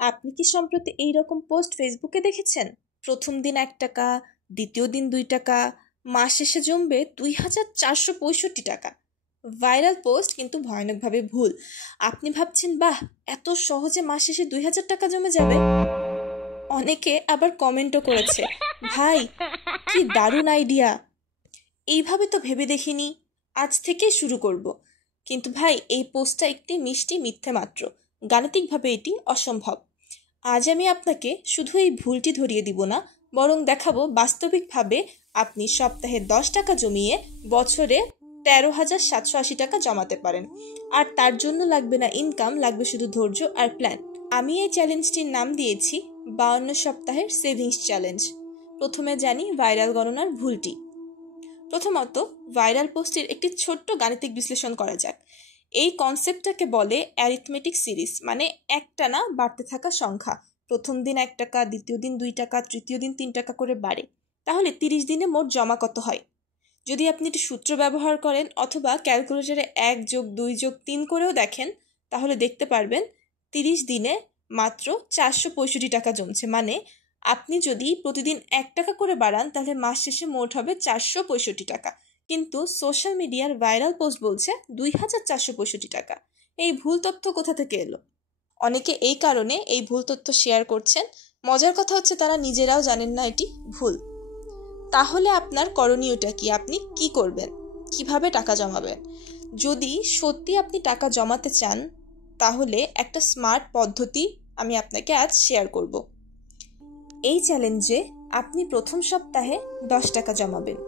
আপনি কি সম্প্রতি এইরকম পোস্ট ফেসবুকে দেখেছেন? প্রথম দিন 1 টাকা, দ্বিতীয় দিন 2 টাকা, মাস শেষে জমবে 2465 টাকা। ভাইরাল পোস্ট কিন্তু ভয়ানকভাবে ভুল। আপনি ভাবছেন বাহ, এত সহজে মাস শেষে 2000 টাকা জমে যাবে। অনেকে আবার কমেন্টও করেছে, ভাই কি দারুণ আইডিয়া, এইভাবে তো ভেবে দেখিনি, আজ থেকেই শুরু করব। কিন্তু ভাই, এই পোস্টটা একটি মিষ্টি মিথ্যে মাত্র, গাণিতিকভাবে এটি অসম্ভব। আজ আমি আপনাকে শুধু এই ভুলটি ধরিয়ে দিব না, বরং দেখাবো বাস্তবিকভাবে আপনি সপ্তাহে 10 টাকা জমিয়ে বছরে 13,780 টাকা জমাতে পারেন। আর তার জন্য লাগবে না ইনকাম, লাগবে শুধু ধৈর্য আর প্ল্যান। আমি এই চ্যালেঞ্জটির নাম দিয়েছি 52 সপ্তাহের সেভিংস চ্যালেঞ্জ। প্রথমে জানি ভাইরাল গণনার ভুলটি। প্রথমত, ভাইরাল পোস্টের একটি ছোট্ট গাণিতিক বিশ্লেষণ করা যাক। এই কনসেপ্টটাকে বলে অ্যারিথমেটিক সিরিজ, মানে একটানা বাড়তে থাকা সংখ্যা। প্রথম দিন 1 টাকা, দ্বিতীয় দিন 2 টাকা, তৃতীয় দিন 3 টাকা করে বাড়ে। তাহলে 30 দিনে মোট জমা কত হয়? যদি আপনি একটি সূত্র ব্যবহার করেন অথবা ক্যালকুলেটরে 1 + 2 + 3 করেও দেখেন, তাহলে দেখতে পারবেন 30 দিনে মাত্র 465 টাকা জমছে। মানে আপনি যদি প্রতিদিন 1 টাকা করে বাড়ান, তাহলে মাস শেষে মোট হবে 465 টাকা। কিন্তু সোশ্যাল মিডিয়ার ভাইরাল পোস্ট বলছে 2465 টাকা। এই ভুল তথ্য কোথা থেকে এলো? অনেকে এই কারণে এই ভুল তথ্য শেয়ার করছেন। মজার কথা হচ্ছে, তারা নিজেরাও জানেন না এটি ভুল। তাহলে আপনার করণীয়টা কি? আপনি কি করবেন? কিভাবে টাকা জমাবেন? যদি সত্যি আপনি টাকা জমাতে চান, তাহলে একটা স্মার্ট পদ্ধতি আমি আপনাকে আজ শেয়ার করব। এই চ্যালেঞ্জে আপনি প্রথম সপ্তাহে 10 টাকা জমাবেন,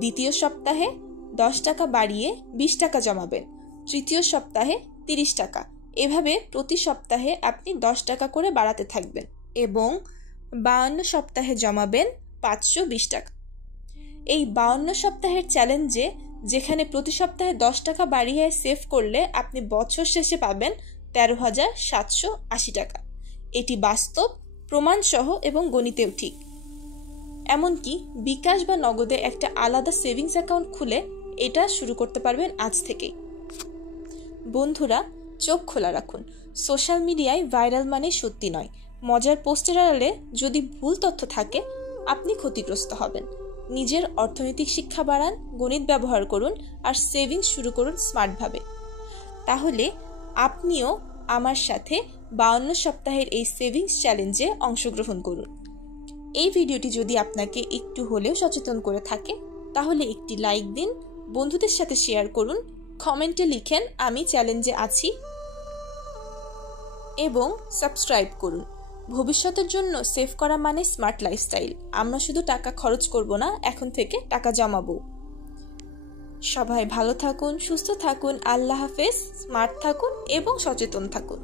দ্বিতীয় সপ্তাহে 10 টাকা বাড়িয়ে 20 টাকা জমাবেন, তৃতীয় সপ্তাহে 30 টাকা। এভাবে প্রতি সপ্তাহে আপনি 10 টাকা করে বাড়াতে থাকবেন এবং 52 সপ্তাহে জমাবেন 520 টাকা। এই 52 সপ্তাহের চ্যালেঞ্জে যেখানে প্রতি সপ্তাহে 10 টাকা বাড়িয়ে সেভ করলে আপনি বছর শেষে পাবেন 13,780 টাকা। এটি বাস্তব, প্রমাণসহ এবং গণিতেও ঠিক। এমনকি বিকাশ বা নগদে একটা আলাদা সেভিংস অ্যাকাউন্ট খুলে এটা শুরু করতে পারবেন আজ থেকেই। বন্ধুরা, চোখ খোলা রাখুন। সোশ্যাল মিডিয়ায় ভাইরাল মানে সত্যি নয়। মজার পোস্টের আড়ালে যদি ভুল তথ্য থাকে, আপনি ক্ষতিগ্রস্ত হবেন। নিজের অর্থনৈতিক শিক্ষা বাড়ান, গণিত ব্যবহার করুন আর সেভিংস শুরু করুন স্মার্টভাবে। তাহলে আপনিও আমার সাথে 52 সপ্তাহের এই সেভিংস চ্যালেঞ্জে অংশগ্রহণ করুন। এই ভিডিওটি যদি আপনাকে একটু হলেও সচেতন করে থাকে, তাহলে একটি লাইক দিন, বন্ধুদের সাথে শেয়ার করুন, কমেন্টে লিখেন আমি চ্যালেঞ্জে আছি এবং সাবস্ক্রাইব করুন। ভবিষ্যতের জন্য সেভ করা মানে স্মার্ট লাইফস্টাইল। আমরা শুধু টাকা খরচ করব না, এখন থেকে টাকা জমাবো। সবাই ভালো থাকুন, সুস্থ থাকুন, আল্লাহ হাফেজ, স্মার্ট থাকুন এবং সচেতন থাকুন।